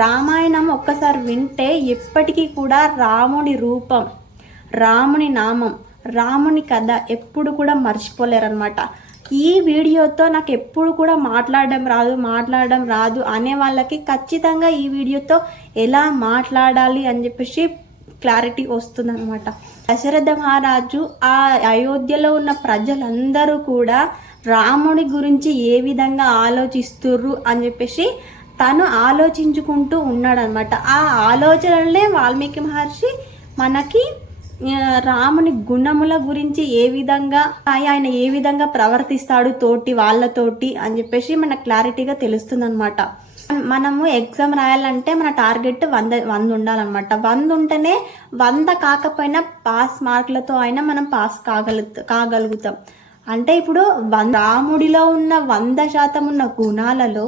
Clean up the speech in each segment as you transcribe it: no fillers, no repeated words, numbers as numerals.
రామాయణం ఒక్కసారి వింటే ఎప్పటికీ కూడా రాముని రూపం, రాముని నామం, రాముని కథ ఎప్పుడు కూడా మర్చిపోలేరనమాట. ఈ వీడియోతో నాకు ఎప్పుడు కూడా మాట్లాడడం రాదు అనే వాళ్ళకి ఖచ్చితంగా ఈ వీడియోతో ఎలా మాట్లాడాలి అని చెప్పేసి క్లారిటీ వస్తుందన్నమాట. దశరథ మహారాజు ఆ అయోధ్యలో ఉన్న ప్రజలందరూ కూడా రాముడి గురించి ఏ విధంగా ఆలోచిస్తుర్రు అని చెప్పేసి తను ఆలోచించుకుంటూ ఉన్నాడనమాట. ఆ ఆలోచనలే వాల్మీకి మహర్షి మనకి రాముని గుణముల గురించి ఏ విధంగా ఆయన ఏ విధంగా ప్రవర్తిస్తాడు తోటి వాళ్ళతోటి అని చెప్పేసి మనకు క్లారిటీగా తెలుస్తుంది అనమాట. మనము ఎగ్జామ్ రాయాలంటే మన టార్గెట్ 100 ఉండాలన్నమాట. 100 ఉంటేనే 100 కాకపోయినా పాస్ మార్కులతో అయినా మనం పాస్ కాగలుగుతాం. అంటే ఇప్పుడు రాముడిలో ఉన్న 100% ఉన్న గుణాలలో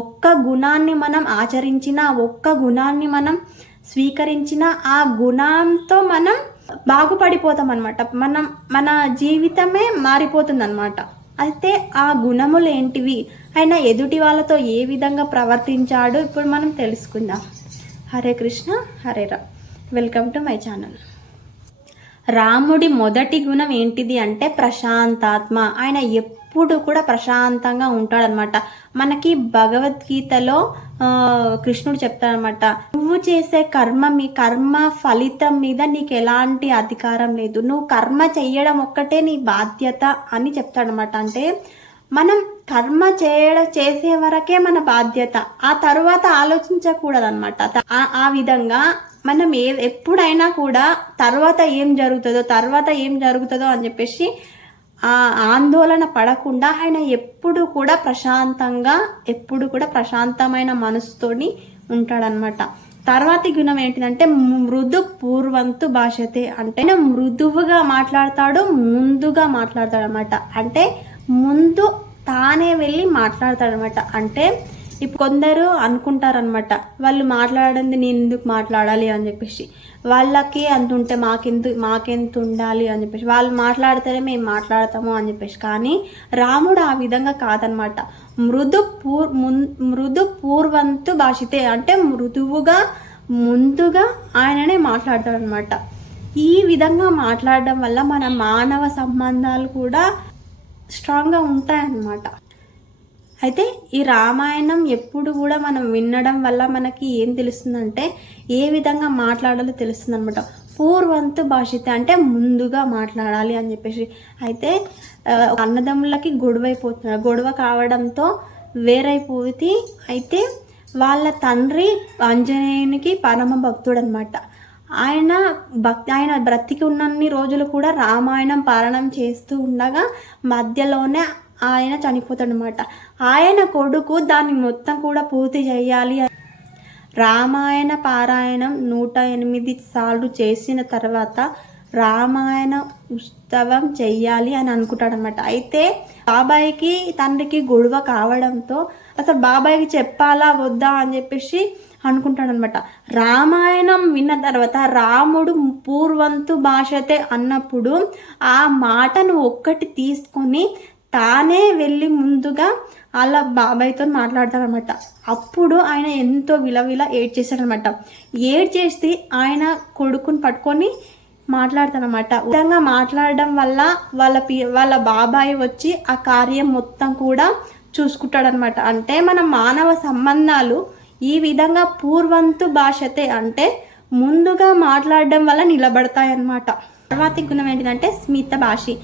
ఒక్క గుణాన్ని మనం ఆచరించిన, ఒక్క గుణాన్ని మనం స్వీకరించిన, ఆ గుణంతో మనం బాగుపడిపోతాం అనమాట. మన జీవితమే మారిపోతుంది అనమాట. అయితే ఆ గుణములు ఏంటివి, ఆయన ఎదుటి వాళ్ళతో ఏ విధంగా ప్రవర్తించాడు ఇప్పుడు మనం తెలుసుకుందాం. Hare Krishna, Hare Ram. Welcome to my channel. రాముడి మొదటి గుణం ఏంటిది అంటే ప్రశాంతాత్మ. ఆయన ఎప్పుడు కూడా ప్రశాంతంగా ఉంటాడనమాట. మనకి భగవద్గీతలో కృష్ణుడు చెప్తాడనమాట, నువ్వు చేసే కర్మ ఫలితం మీద నీకు ఎలాంటి అధికారం లేదు, నువ్వు కర్మ చెయ్యడం ఒక్కటే నీ బాధ్యత అని చెప్తాడనమాట. అంటే మనం కర్మ చేసే వరకే మన బాధ్యత, ఆ తరువాత ఆలోచించకూడదన్నమాట. ఆ విధంగా మనం ఎప్పుడైనా కూడా తర్వాత ఏం జరుగుతుందో అని చెప్పేసి ఆ ఆందోళన పడకుండా ఆయన ఎప్పుడు కూడా ప్రశాంతమైన మనసుతోని ఉంటాడనమాట. తర్వాతి గుణం ఏంటిదంటే మృదు పూర్వంతు భాషతే. అంటే మృదువుగా మాట్లాడతాడు, ముందుగా మాట్లాడతాడు అనమాట. అంటే ముందు తానే వెళ్ళి మాట్లాడతాడనమాట. అంటే ఇప్పుడు కొందరు అనుకుంటారనమాట, వాళ్ళు మాట్లాడండి నేను ఎందుకు మాట్లాడాలి అని చెప్పేసి, వాళ్ళకి అంత ఉంటే మాకెంత ఉండాలి అని చెప్పేసి, వాళ్ళు మాట్లాడితేనే మేము మాట్లాడతాము అని చెప్పేసి. కానీ రాముడు ఆ విధంగా కాదనమాట. మృదు పూర్వంతు భాషితే. అంటే మృదువుగా ముందుగా ఆయననే మాట్లాడతాడనమాట. ఈ విధంగా మాట్లాడడం వల్ల మన మానవ సంబంధాలు కూడా స్ట్రాంగ్గా ఉంటాయన్నమాట. అయితే ఈ రామాయణం ఎప్పుడు కూడా మనం వినడం వల్ల మనకి ఏం తెలుస్తుందంటే ఏ విధంగా మాట్లాడాలో తెలుస్తుంది అనమాట. పూర్వంతు భాషిత అంటే ముందుగా మాట్లాడాలి అని చెప్పేసి. అయితే అన్నదమ్ములకి గొడవ కావడంతో వేరైపోతే, అయితే వాళ్ళ తండ్రి ఆంజనేయునికి పరమ భక్తుడు అనమాట. ఆయన బ్రతికి ఉన్నన్ని రోజులు కూడా రామాయణం పారాయణం చేస్తూ ఉండగా మధ్యలోనే ఆయన చనిపోతాడనమాట. ఆయన కొడుకు దాన్ని మొత్తం కూడా పూర్తి చేయాలి. రామాయణ పారాయణం 108 సార్లు చేసిన తర్వాత రామాయణ ఉత్సవం చెయ్యాలి అని అనుకుంటాడనమాట. అయితే బాబాయికి తండ్రికి గొడవ కావడంతో అసలు బాబాయికి చెప్పాలా వద్దా అని చెప్పేసి అనుకుంటాడనమాట. రామాయణం విన్న తర్వాత రాముడు పూర్వంతు భాషతే అన్నప్పుడు ఆ మాటను ఒక్కటి తీసుకొని తానే వెళ్ళి ముందుగా అలా బాబాయ్తో మాట్లాడతాడనమాట. అప్పుడు ఆయన ఎంతో విలవిల ఏడ్చేస్తాడనమాట. ఏడ్చేసి ఆయన కొడుకుని పట్టుకొని మాట్లాడతాడనమాట. విధంగా మాట్లాడడం వల్ల వాళ్ళ బాబాయ్ వచ్చి ఆ కార్యం మొత్తం కూడా చూసుకుంటాడనమాట. అంటే మన మానవ సంబంధాలు ఈ విధంగా పూర్వంతు భాషతే అంటే ముందుగా మాట్లాడడం వల్ల నిలబడతాయన్నమాట. తర్వాతి గుణం ఏంటిదంటే స్మిత భాషి.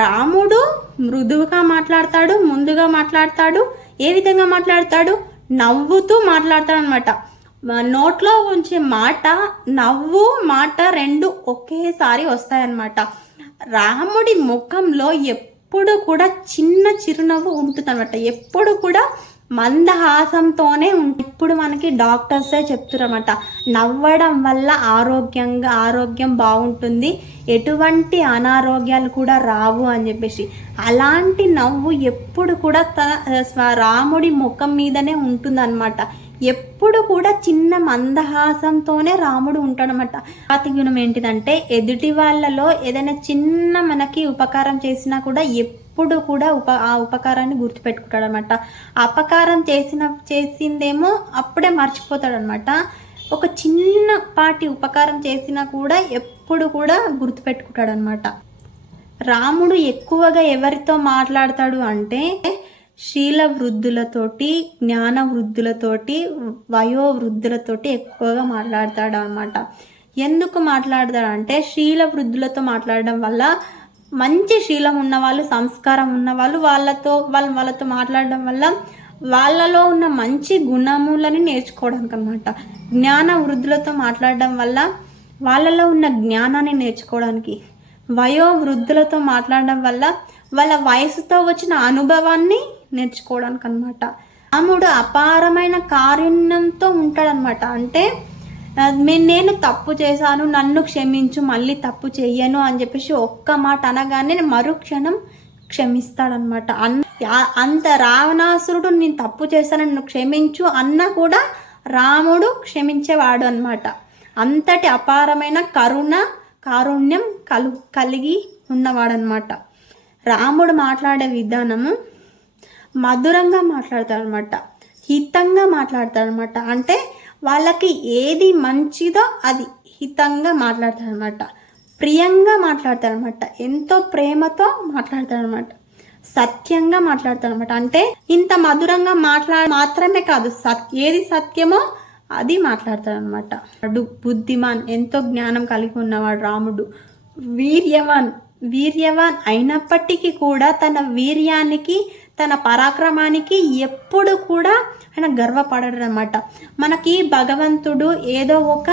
రాముడు మృదువుగా మాట్లాడతాడు, ముందుగా మాట్లాడతాడు. ఏ విధంగా మాట్లాడతాడు? నవ్వుతూ మాట్లాడతాడు అనమాట. నోట్లో ఉంచే మాట, నవ్వు మాట రెండు ఒకేసారి వస్తాయన్నమాట. రాముడి ముఖంలో ఎప్పుడు కూడా చిన్న చిరునవ్వు ఉంటుంది అనమాట. ఎప్పుడు కూడా మందహాసంతోనే ఇప్పుడు మనకి డాక్టర్సే చెప్తున్నమాట, నవ్వడం వల్ల ఆరోగ్యం బాగుంటుంది, ఎటువంటి అనారోగ్యాలు కూడా రావు అని చెప్పేసి. అలాంటి నవ్వు ఎప్పుడు కూడా రాముడి ముఖం మీదనే ఉంటుందన్నమాట. ఎప్పుడు కూడా చిన్న మందహాసంతోనే రాముడు ఉంటాడనమాట. అతి గుణం ఏంటిదంటే ఎదుటి వాళ్ళలో ఏదైనా చిన్న మనకి ఉపకారం చేసినా కూడా ఎప్పుడు కూడా ఆ ఉపకారాన్ని గుర్తుపెట్టుకుంటాడు అనమాట. అపకారం చేసిందేమో అప్పుడే మర్చిపోతాడు అనమాట. ఒక చిన్నపాటి ఉపకారం చేసినా కూడా ఎప్పుడు కూడా గుర్తుపెట్టుకుంటాడు అనమాట. రాముడు ఎక్కువగా ఎవరితో మాట్లాడతాడు అంటే శీల వృద్ధులతోటి, జ్ఞాన వృద్ధులతోటి, వయో వృద్ధులతోటి ఎక్కువగా మాట్లాడతాడు అనమాట. ఎందుకు మాట్లాడతాడంటే శీల వృద్ధులతో మాట్లాడడం వల్ల, మంచి శీలం ఉన్నవాళ్ళు, సంస్కారం ఉన్నవాళ్ళు వాళ్ళతో మాట్లాడడం వల్ల వాళ్ళలో ఉన్న మంచి గుణములని నేర్చుకోవడానికి అనమాట. జ్ఞాన వృద్ధులతో మాట్లాడడం వల్ల వాళ్ళలో ఉన్న జ్ఞానాన్ని నేర్చుకోవడానికి, వయో వృద్ధులతో మాట్లాడడం వల్ల వాళ్ళ వయసుతో వచ్చిన అనుభవాన్ని నేర్చుకోవడానికి అనమాట. రాముడు అపారమైన కారుణ్యంతో ఉంటాడనమాట. అంటే నేను తప్పు చేశాను, నన్ను క్షమించు, మళ్ళీ తప్పు చెయ్యను అని చెప్పేసి ఒక్క మాట అనగానే మరుక్షణం క్షమిస్తాడనమాట. అంత రావణాసురుడు నేను తప్పు చేశాను, నన్ను క్షమించు అన్నా కూడా రాముడు క్షమించేవాడు అనమాట. అంతటి అపారమైన కారుణ్యం కలిగి ఉన్నవాడనమాట. రాముడు మాట్లాడే విధానము మధురంగా మాట్లాడతాడనమాట, హితంగా మాట్లాడతాడనమాట. అంటే వాళ్ళకి ఏది మంచిదో అది హితంగా మాట్లాడతాడనమాట, ప్రియంగా మాట్లాడతాడనమాట, ఎంతో ప్రేమతో మాట్లాడతాడనమాట, సత్యంగా మాట్లాడతాడనమాట. అంటే ఇంత మధురంగా మాత్రమే కాదు, ఏది సత్యమో అది మాట్లాడతాడనమాట. బుద్ధిమాన్, ఎంతో జ్ఞానం కలిగి ఉన్నవాడు రాముడు. వీర్యవాన్ అయినప్పటికీ కూడా తన వీర్యానికి, తన పరాక్రమానికి ఎప్పుడు కూడా ఆయన గర్వపడడు అనమాట. మనకి భగవంతుడు ఏదో ఒక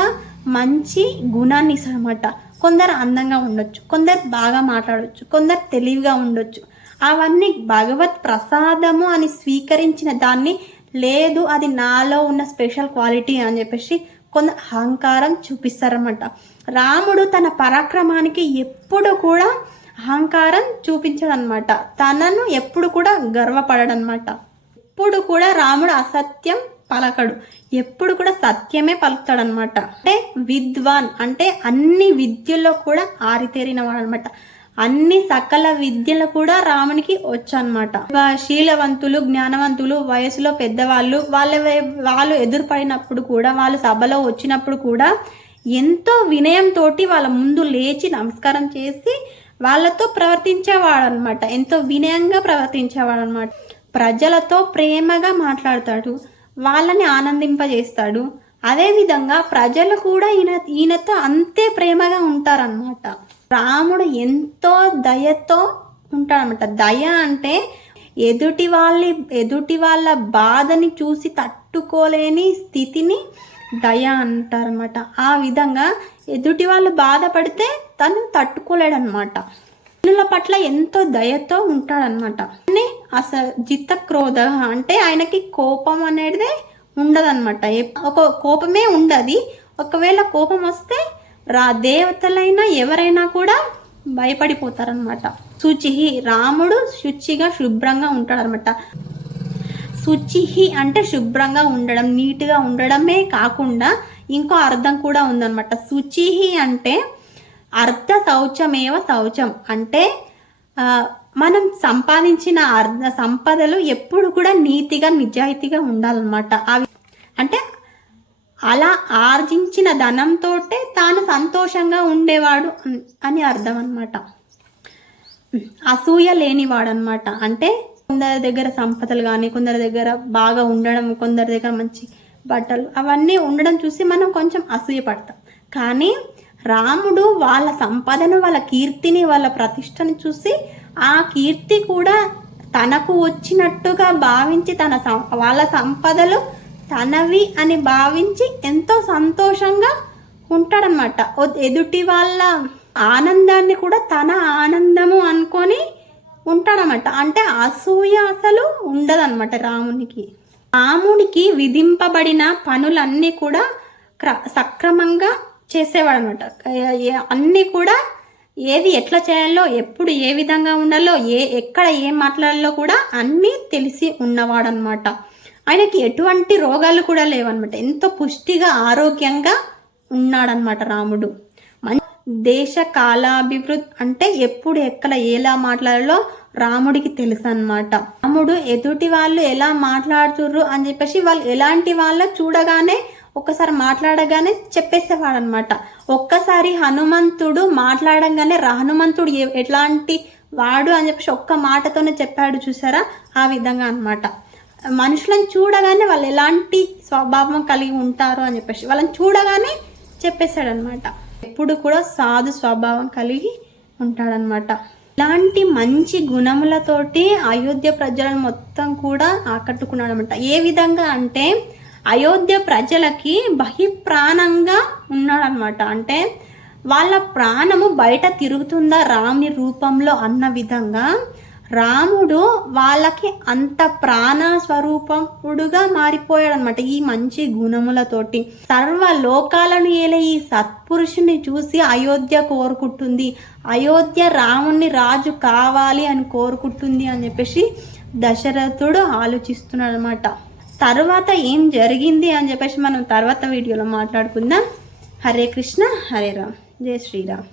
మంచి గుణాన్ని ఇస్తాడనమాట. కొందరు అందంగా ఉండొచ్చు, కొందరు బాగా మాట్లాడవచ్చు, కొందరు తెలివిగా ఉండొచ్చు. అవన్నీ భగవత్ ప్రసాదము అని స్వీకరించిన దాన్ని, లేదు అది నాలో ఉన్న స్పెషల్ క్వాలిటీ అని చెప్పేసి కొంత అహంకారం చూపిస్తారన్నమాట. రాముడు తన పరాక్రమానికి ఎప్పుడు కూడా అహంకారం చూపించడనమాట. తనను ఎప్పుడు కూడా గర్వపడడనమాట. ఎప్పుడు కూడా రాముడు అసత్యం పలకడు, ఎప్పుడు కూడా సత్యమే పలుకుతాడనమాట. అంటే విద్వాన్ అంటే అన్ని విద్యల్లో కూడా ఆరితేరిన వాడు అనమాట. అన్ని సకల విద్యలు కూడా రామునికి వచ్చనమాట. శీలవంతులు, జ్ఞానవంతులు, వయసులో పెద్దవాళ్ళు వాళ్ళు ఎదురుపడినప్పుడు కూడా, వాళ్ళు సభలో వచ్చినప్పుడు కూడా ఎంతో వినయంతో వాళ్ళ ముందు లేచి నమస్కారం చేసి వాళ్ళతో ప్రవర్తించేవాడు అనమాట. ఎంతో వినయంగా ప్రవర్తించేవాడు అనమాట. ప్రజలతో ప్రేమగా మాట్లాడతాడు, వాళ్ళని ఆనందింపజేస్తాడు. అదేవిధంగా ప్రజలు కూడా ఈయనతో అంతే ప్రేమగా ఉంటారనమాట. రాముడు ఎంతో దయతో ఉంటాడనమాట. దయ అంటే ఎదుటి వాళ్ళ బాధని చూసి తట్టుకోలేని స్థితిని దయ అంటారనమాట. ఆ విధంగా ఎదుటి వాళ్ళు బాధపడితే తను తట్టుకోలేడనమాట. జనుల పట్ల ఎంతో దయతో ఉంటాడనమాట. జిత క్రోధ అంటే ఆయనకి కోపం అనేది ఉండదన్నమాట. ఒక కోపమే ఉండదు. ఒకవేళ కోపం వస్తే దేవతలైనా ఎవరైనా కూడా భయపడిపోతారనమాట. శుచిహి, రాముడు శుచిగా శుభ్రంగా ఉంటాడనమాట. శుచిహి అంటే శుభ్రంగా ఉండడం, నీట్గా ఉండడమే కాకుండా ఇంకో అర్థం కూడా ఉందన్నమాట. శుచిహి అంటే అర్ధ శౌచమేవ శౌచం. అంటే మనం సంపాదించిన సంపదలు ఎప్పుడు కూడా నీతిగా నిజాయితీగా ఉండాలన్నమాట. అవి అంటే అలా ఆర్జించిన ధనంతో తాను సంతోషంగా ఉండేవాడు అని అర్థం అనమాట. అసూయ లేనివాడు అనమాట. అంటే కొందరి దగ్గర సంపదలు కానీ, కొందరి దగ్గర బాగా ఉండడం, కొందరి దగ్గర మంచి బట్టలు అవన్నీ ఉండడం చూసి మనం కొంచెం అసూయ పడతాం. కానీ రాముడు వాళ్ళ సంపదను, వాళ్ళ కీర్తిని, వాళ్ళ ప్రతిష్టని చూసి ఆ కీర్తి కూడా తనకు వచ్చినట్టుగా భావించి వాళ్ళ సంపదలు తనవి అని భావించి ఎంతో సంతోషంగా ఉంటాడనమాట. ఎదుటి వాళ్ళ ఆనందాన్ని కూడా తన ఆనందము అనుకొని ఉంటాడనమాట. అంటే అసూయ అసలు ఉండదన్నమాట రామునికి. రాముడికి విధింపబడిన పనులన్నీ కూడా సక్రమంగా చేసేవాడు అనమాట. అన్నీ కూడా ఏది ఎట్లా చేయాలో, ఎప్పుడు ఏ విధంగా ఉండాలో, ఎక్కడ ఏం మాట్లాడాలో కూడా అన్నీ తెలిసి ఉన్నవాడు అనమాట. ఆయనకి ఎటువంటి రోగాలు కూడా లేవన్నమాట. ఎంతో పుష్టిగా ఆరోగ్యంగా ఉన్నాడనమాట రాముడు. దేశ కాలాభివృద్ధి అంటే ఎప్పుడు ఎక్కడ ఎలా మాట్లాడాలో రాముడికి తెలుసు అన్నమాట. రాముడు ఎదుటి వాళ్ళు ఎలా మాట్లాడుతుర్రు అని చెప్పేసి వాళ్ళు ఎలాంటి వాళ్ళ చూడగానే ఒక్కసారి మాట్లాడగానే చెప్పేసేవాడు అనమాట. ఒక్కసారి హనుమంతుడు మాట్లాడంగానే హనుమంతుడు ఎట్లాంటి వాడు అని చెప్పేసి ఒక్క మాటతోనే చెప్పాడు చూసారా, ఆ విధంగా అనమాట. మనుషులను చూడగానే వాళ్ళు ఎలాంటి స్వభావం కలిగి ఉంటారు అని చెప్పేసి వాళ్ళని చూడగానే చెప్పేశాడు అనమాట. ఎప్పుడు కూడా సాధు స్వభావం కలిగి ఉంటాడనమాట. ఇలాంటి మంచి గుణములతోటి అయోధ్య ప్రజలను మొత్తం కూడా ఆకట్టుకున్నాడు అనమాట. ఏ విధంగా అంటే అయోధ్య ప్రజలకి బహిప్రాణంగా ఉన్నాడనమాట. అంటే వాళ్ళ ప్రాణము బయట తిరుగుతుందా రాముని రూపంలో అన్న విధంగా రాముడు వాళ్ళకి అంత ప్రాణ స్వరూపముడుగా మారిపోయాడు అనమాట. ఈ మంచి గుణములతోటి సర్వ లోకాలను ఏలే ఈ సత్పురుషుని చూసి అయోధ్య కోరుకుంటుంది, అయోధ్య రాముని రాజు కావాలి అని కోరుకుంటుంది అని చెప్పేసి దశరథుడు ఆలోచిస్తున్నాడు అనమాట. తర్వాత ఏం జరిగింది అని చెప్పేసి మనం తర్వాత వీడియోలో మాట్లాడుకుందాం. హరే కృష్ణ, హరే రామ్, జై శ్రీరామ్.